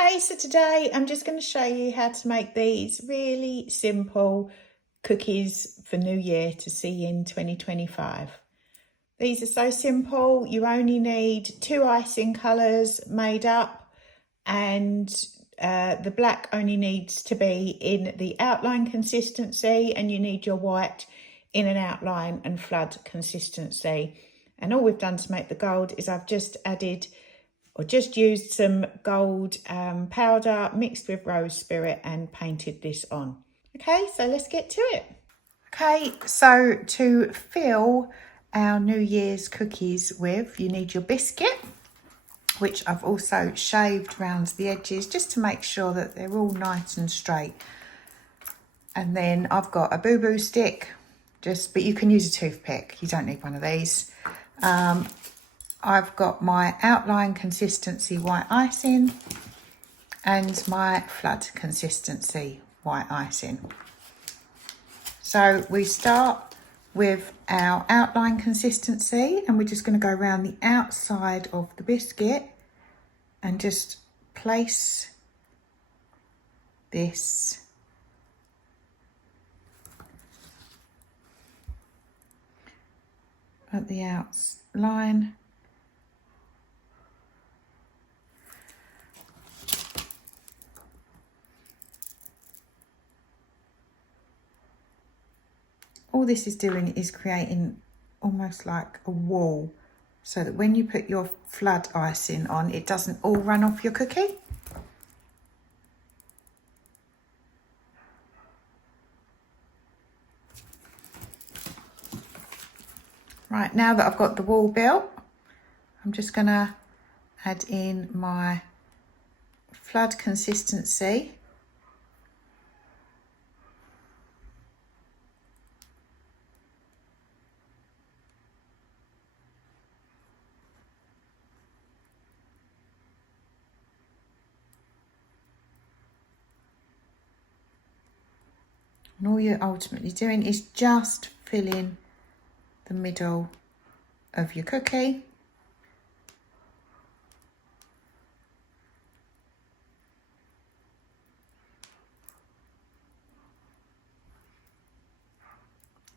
Okay, so today I'm just going to show you how to make these really simple cookies for New Year to see in 2025. These are so simple. You only need 2 icing colours made up, and the black only needs to be in the outline consistency, and you need your white in an outline and flood consistency. And all we've done to make the gold is I've just added or just used some gold powder mixed with rose spirit and painted this on. Okay, so let's get to it. Okay, so to fill our New Year's cookies with, you need your biscuit, which I've also shaved around the edges just to make sure that they're all nice and straight. And then I've got a boo-boo stick, but you can use a toothpick, you don't need one of these. I've got my outline consistency white icing and my flood consistency white icing. So we start with our outline consistency, and we're just going to go around the outside of the biscuit and just place this at the outline. All this is doing is creating almost like a wall, so that when you put your flood icing on, it doesn't all run off your cookie. Right, now that I've got the wall built, I'm just going to add in my flood consistency. And all you're ultimately doing is just filling the middle of your cookie.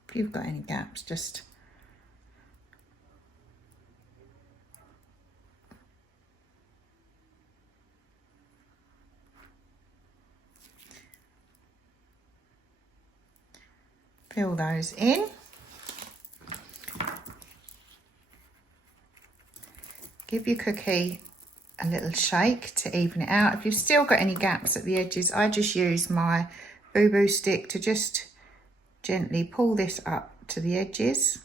If you've got any gaps, just fill those in. Give your cookie a little shake to even it out. If you've still got any gaps at the edges, I just use my boo-boo stick to just gently pull this up to the edges.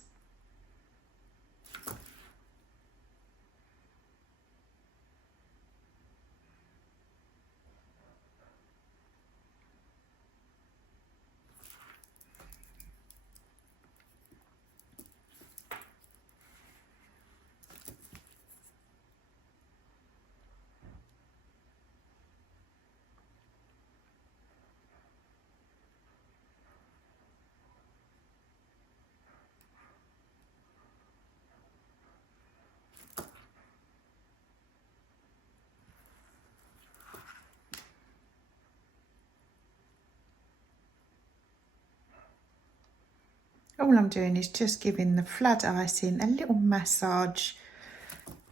All I'm doing is just giving the flood icing a little massage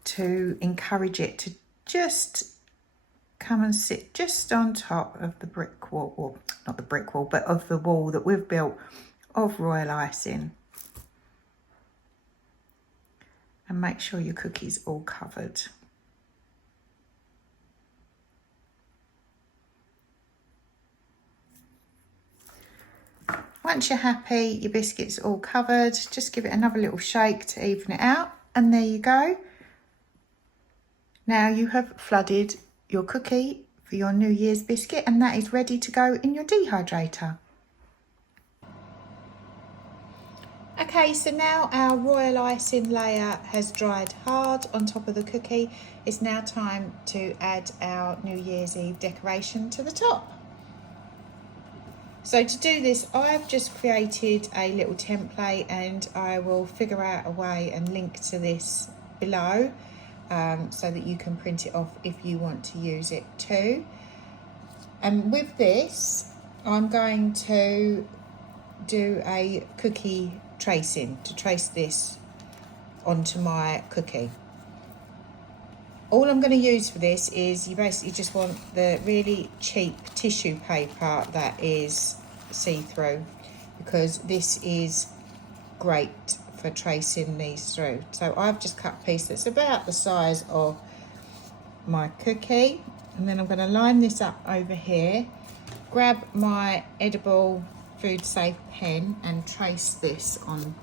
to encourage it to just come and sit just on top of the brick wall, or not the brick wall, but of the wall that we've built of royal icing. And make sure your cookie's all covered. Once you're happy, your biscuit's all covered, just give it another little shake to even it out, and there you go. Now you have flooded your cookie for your New Year's biscuit, and that is ready to go in your dehydrator. Okay, so now our royal icing layer has dried hard on top of the cookie. It's now time to add our New Year's Eve decoration to the top. So to do this, I've just created a little template, and I will figure out a way and link to this below. so that you can print it off if you want to use it too. And with this, I'm going to do a cookie tracing to trace this onto my cookie. All I'm going to use for this is, you basically just want the really cheap tissue paper that is see-through, because this is great for tracing these through. So I've just cut a piece that's about the size of my cookie, and then I'm going to line this up over here, grab my edible food safe pen and trace this on.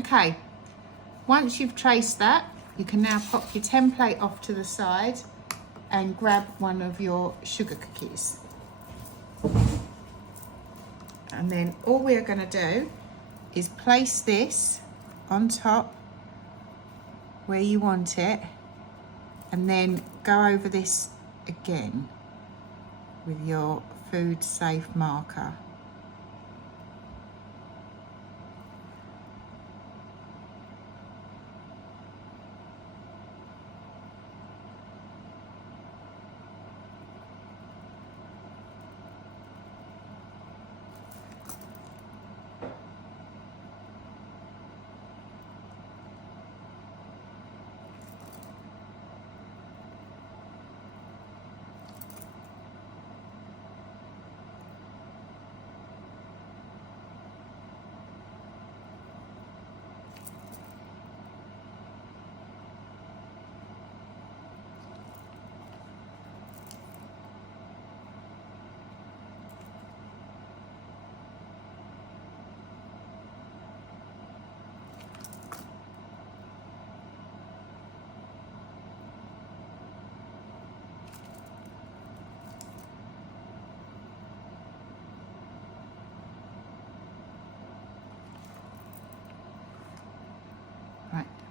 Okay, once you've traced that, you can now pop your template off to the side and grab one of your sugar cookies. And then all we're going to do is place this on top where you want it, and then go over this again with your food safe marker.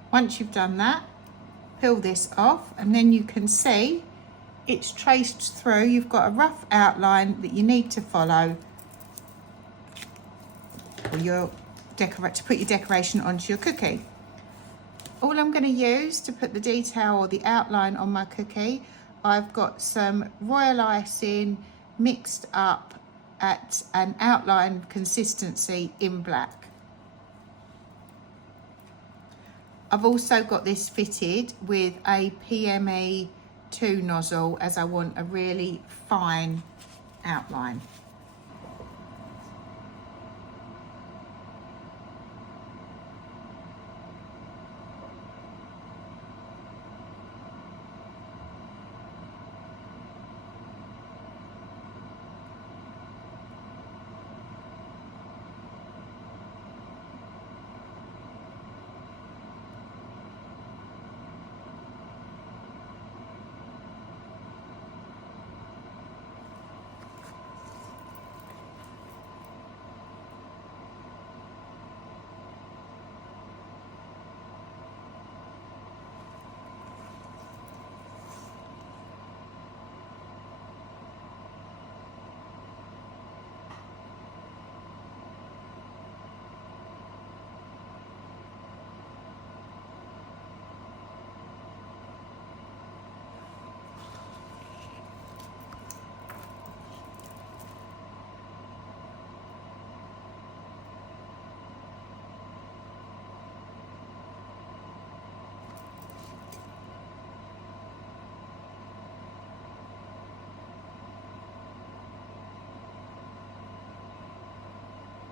Once you've done that, peel this off, and then you can see it's traced through. You've got a rough outline that you need to follow for your to put your decoration onto your cookie. All I'm going to use to put the detail or the outline on my cookie, I've got some royal icing mixed up at an outline consistency in black. I've also got this fitted with a PME 2 nozzle, as I want a really fine outline.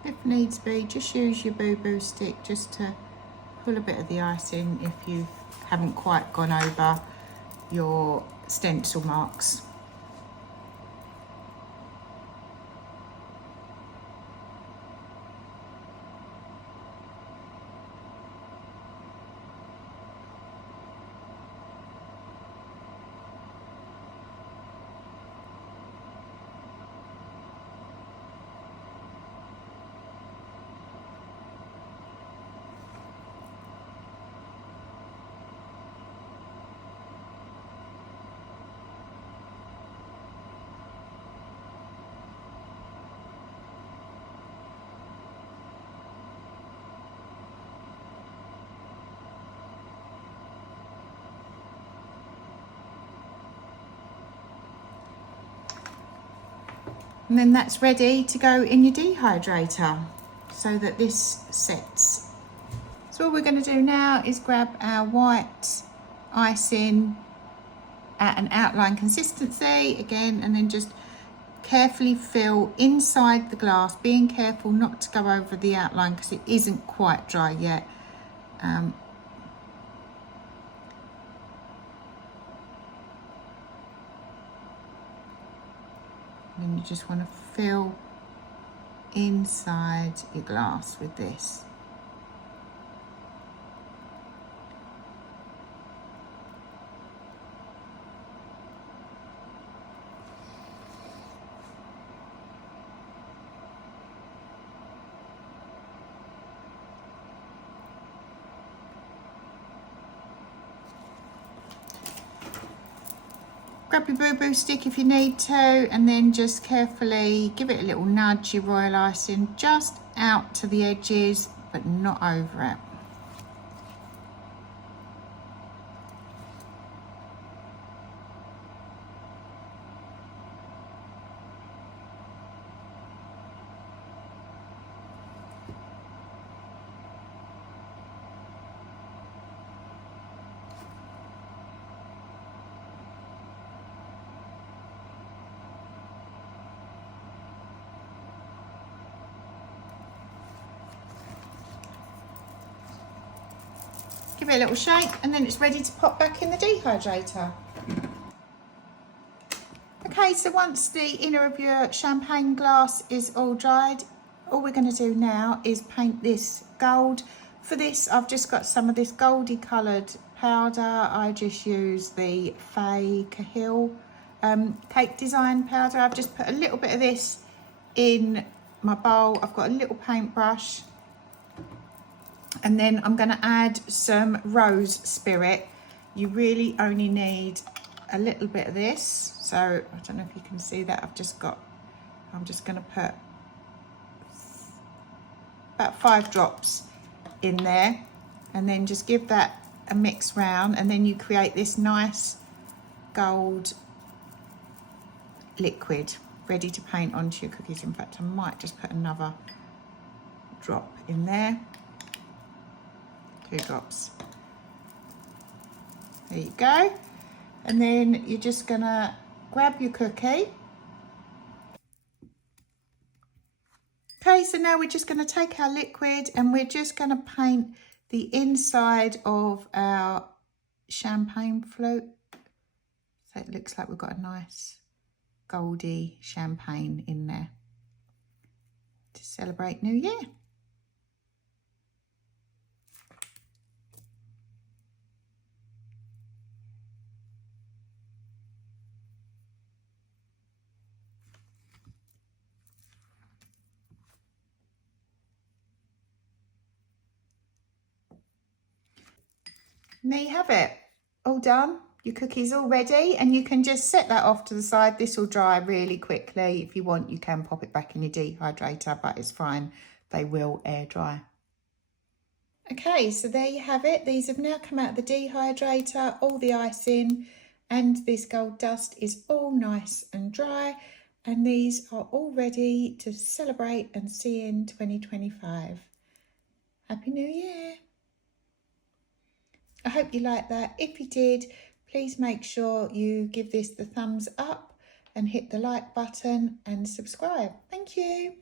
If needs be, just use your boo-boo stick just to pull a bit of the icing if you haven't quite gone over your stencil marks. And then that's ready to go in your dehydrator so that this sets. So all we're going to do now is grab our white icing at an outline consistency again, and then just carefully fill inside the glass, being careful not to go over the outline because it isn't quite dry yet. And you just want to fill inside your glass with this. Grab your boo-boo stick if you need to, and then just carefully give it a little nudge, your royal icing, just out to the edges, but not over it. Give it a little shake, and then it's ready to pop back in the dehydrator. Okay, so once the inner of your champagne glass is all dried, all we're going to do now is paint this gold. For this, I've just got some of this goldy coloured powder. I just use the Fay Cahill cake design powder. I've just put a little bit of this in my bowl. I've got a little paintbrush. And then I'm going to add some rose spirit. You really only need a little bit of this. So I don't know if you can see that. I'm just going to put about 5 drops in there, and then just give that a mix round, and then you create this nice gold liquid ready to paint onto your cookies. In fact, I might just put another drop in there. 2 drops. There you go. And then you're just gonna grab your cookie. Okay, so now we're just gonna take our liquid and we're just gonna paint the inside of our champagne flute. So it looks like we've got a nice goldy champagne in there to celebrate New Year. And there you have it, all done. Your cookie's all ready, and you can just set that off to the side. This will dry really quickly. If you want, you can pop it back in your dehydrator, but it's fine. They will air dry. Okay, so there you have it. These have now come out of the dehydrator. All the icing and this gold dust is all nice and dry. And these are all ready to celebrate and see in 2025. Happy New Year. I hope you liked that. If you did, please make sure you give this the thumbs up and hit the like button and subscribe. Thank you.